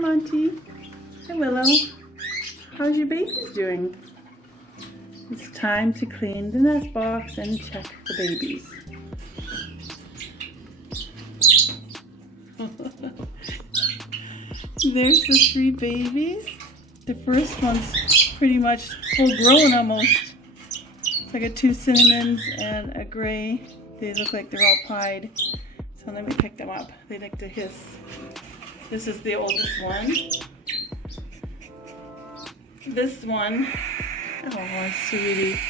Monty. Hi, Willow. How's your babies doing? It's time to clean the nest box and check the babies. There's the 3 babies. The first one's pretty much full grown almost. It's like 2 cinnamons and a gray. They look like they're all pied. So let me pick them up. They like to hiss. This is the oldest one. This one, oh sweetie.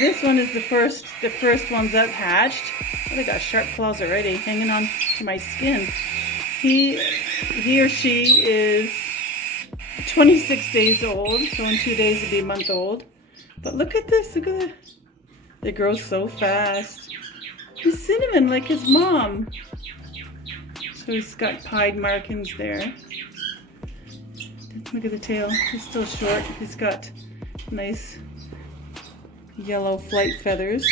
This one is the first ones that hatched. Oh, they got sharp claws already hanging on to my skin. He or she is 26 days old, so in 2 days it'll be a month old. But look at this, look at that. It grows so fast. He's cinnamon like his mom. So he's got pied markings there. Look at the tail, he's still short. He's got nice yellow flight feathers.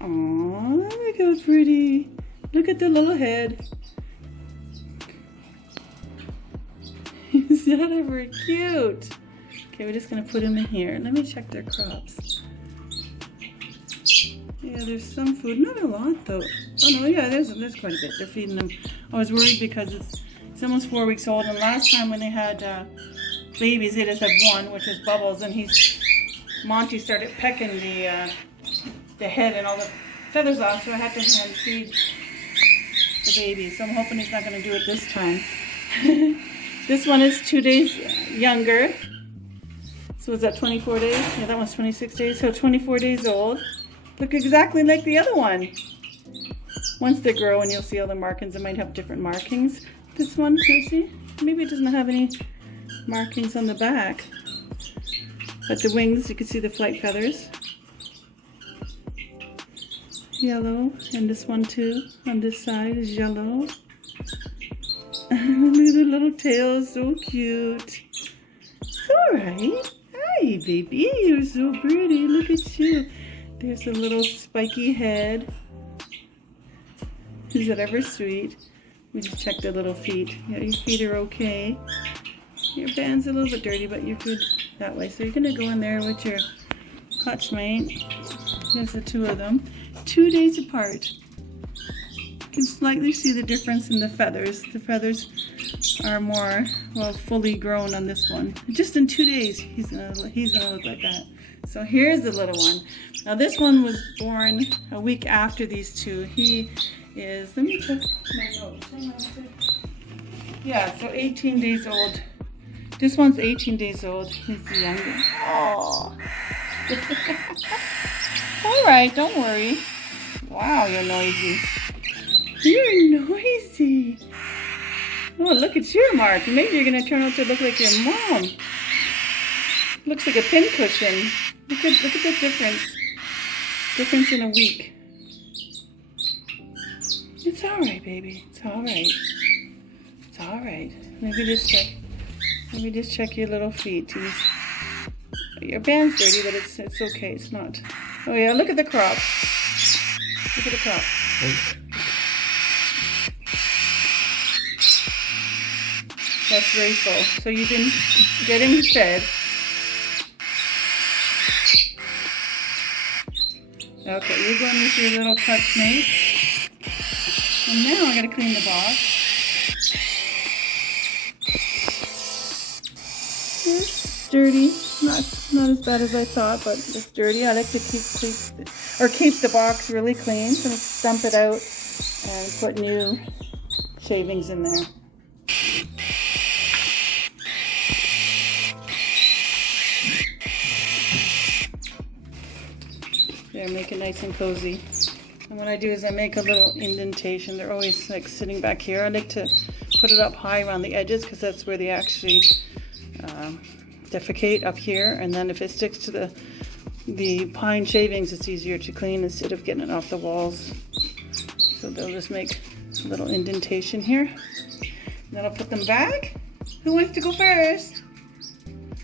Aww, look how pretty. Look at the little head. Is that ever cute? Okay, we're just gonna put him in here. Let me check their crops. Yeah, there's some food, not a lot though. Oh no, yeah, there's quite a bit. They're feeding them. I was worried because it's almost 4 weeks old, and last time when they had babies, they just had one, which was Bubbles, and Monty started pecking the head and all the feathers off, so I had to hand feed the baby. So I'm hoping he's not going to do it this time. This one is 2 days younger. So is that 24 days? Yeah, that one's 26 days. So 24 days old. Look exactly like the other one. Once they grow and you'll see all the markings, it might have different markings. This one, Percy, maybe it doesn't have any markings on the back. But the wings, you can see the flight feathers. Yellow, and this one too, on this side is yellow. Look at the little tail, so cute. It's alright. Hi, baby, you're so pretty. Look at you. There's a little spiky head. Is that ever sweet? We just check their little feet. Yeah, your feet are okay. Your band's a little bit dirty, but you're good that way. So you're gonna go in there with your clutchmate. There's the 2 of them. 2 days apart. You can slightly see the difference in the feathers. The feathers are more, well, fully grown on this one. Just in 2 days, he's gonna look like that. So here's the little one. Now this one was born a week after these 2. He is, let me check my notes. Yeah, so 18 days old. This one's 18 days old. He's the younger. Oh. All right, don't worry. Wow, you're noisy. You're noisy. Oh, look at your mark. Maybe you're gonna turn out to look like your mom. Looks like a pincushion. Look at the difference. Difference in a week. It's all right, baby. It's all right. It's all right. Maybe just check your little feet. Your band's dirty, but it's okay. It's not. Oh yeah, look at the crop. Look at the crop. That's very full. So you can get him fed. Okay, you're going with your little clutch mate. And now I'm going to clean the box. It's dirty. Not as bad as I thought, but it's dirty. I like to keep the box really clean. So I'm going to dump it out and put new shavings in there. There, make it nice and cozy. And what I do is I make a little indentation. They're always like sitting back here. I like to put it up high around the edges because that's where they actually defecate, up here. And then if it sticks to the pine shavings, it's easier to clean instead of getting it off the walls. So they'll just make a little indentation here. And then I'll put them back. Who wants to go first?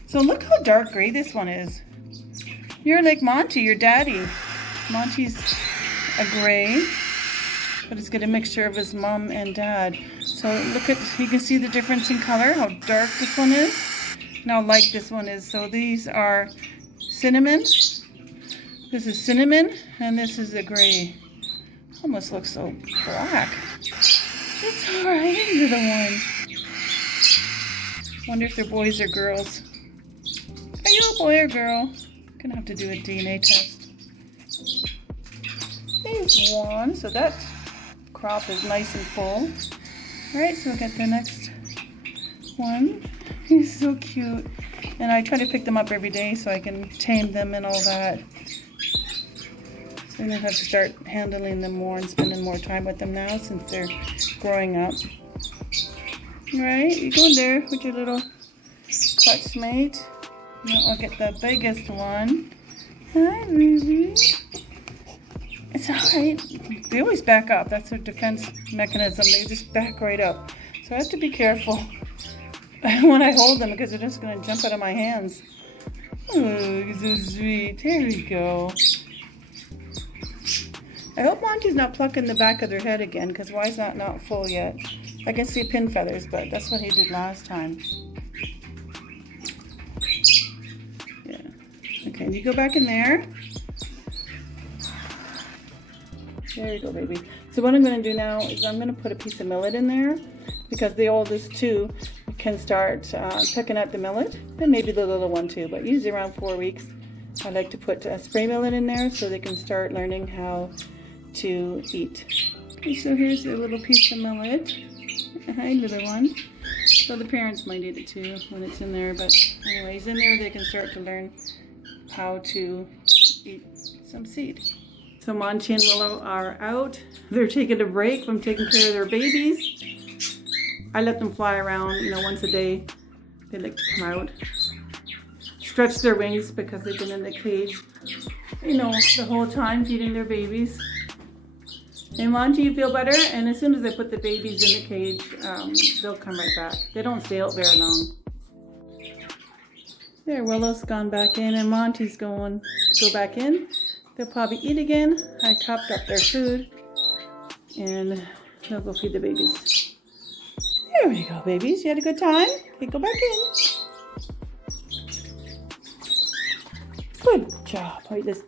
So look how dark gray this one is. You're like Monty, your daddy. Monty's a gray, but it's got a mixture of his mom and dad. So look at, you can see the difference in color, how dark this one is, and how light this one is. So these are cinnamon. This is cinnamon, and this is the gray. Almost looks so black. It's alright, you're the one. Wonder if they're boys or girls. Are you a boy or girl? Gonna have to do a DNA test. There's one, so that crop is nice and full. Alright, so we'll get the next one. He's so cute. And I try to pick them up every day so I can tame them and all that. So I'm gonna have to start handling them more and spending more time with them now since they're growing up. Alright, you go in there with your little clutch mate. Now I'll get the biggest one. Hi, Ruby. It's alright. They always back up. That's their defense mechanism. They just back right up. So I have to be careful when I hold them because they're just going to jump out of my hands. Oh, you're so sweet. There we go. I hope Monty's not plucking the back of their head again because why is that not full yet? I can see pin feathers, but that's what he did last time. Yeah. Okay, and you go back in there. There you go, baby. So what I'm going to do now is I'm going to put a piece of millet in there because the oldest two can start picking at the millet, and maybe the little one too, but usually around 4 weeks. I like to put spray millet in there so they can start learning how to eat. Okay, so here's a little piece of millet. Hi, little one. So the parents might eat it too when it's in there, but anyways, in there they can start to learn how to eat some seed. So Monty and Willow are out. They're taking a break from taking care of their babies. I let them fly around, once a day. They like to come out, stretch their wings because they've been in the cage, the whole time feeding their babies. And Monty, you feel better? And as soon as I put the babies in the cage, they'll come right back. They don't stay out very long. There, Willow's gone back in and Monty's going to go back in. They'll probably eat again. I topped up their food and they'll go feed the babies. There we go, babies. You had a good time? Okay, go back in. Good job. Wait, let's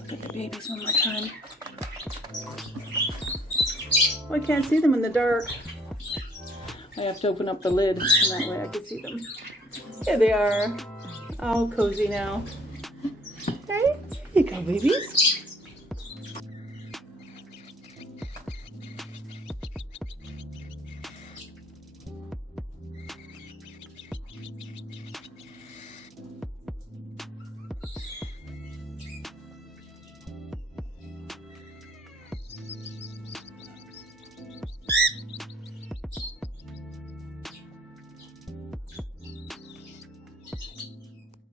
look at the babies one more time. Oh, I can't see them in the dark. I have to open up the lid, and that way I can see them. There they are. All cozy now. Hey, there you go, babies.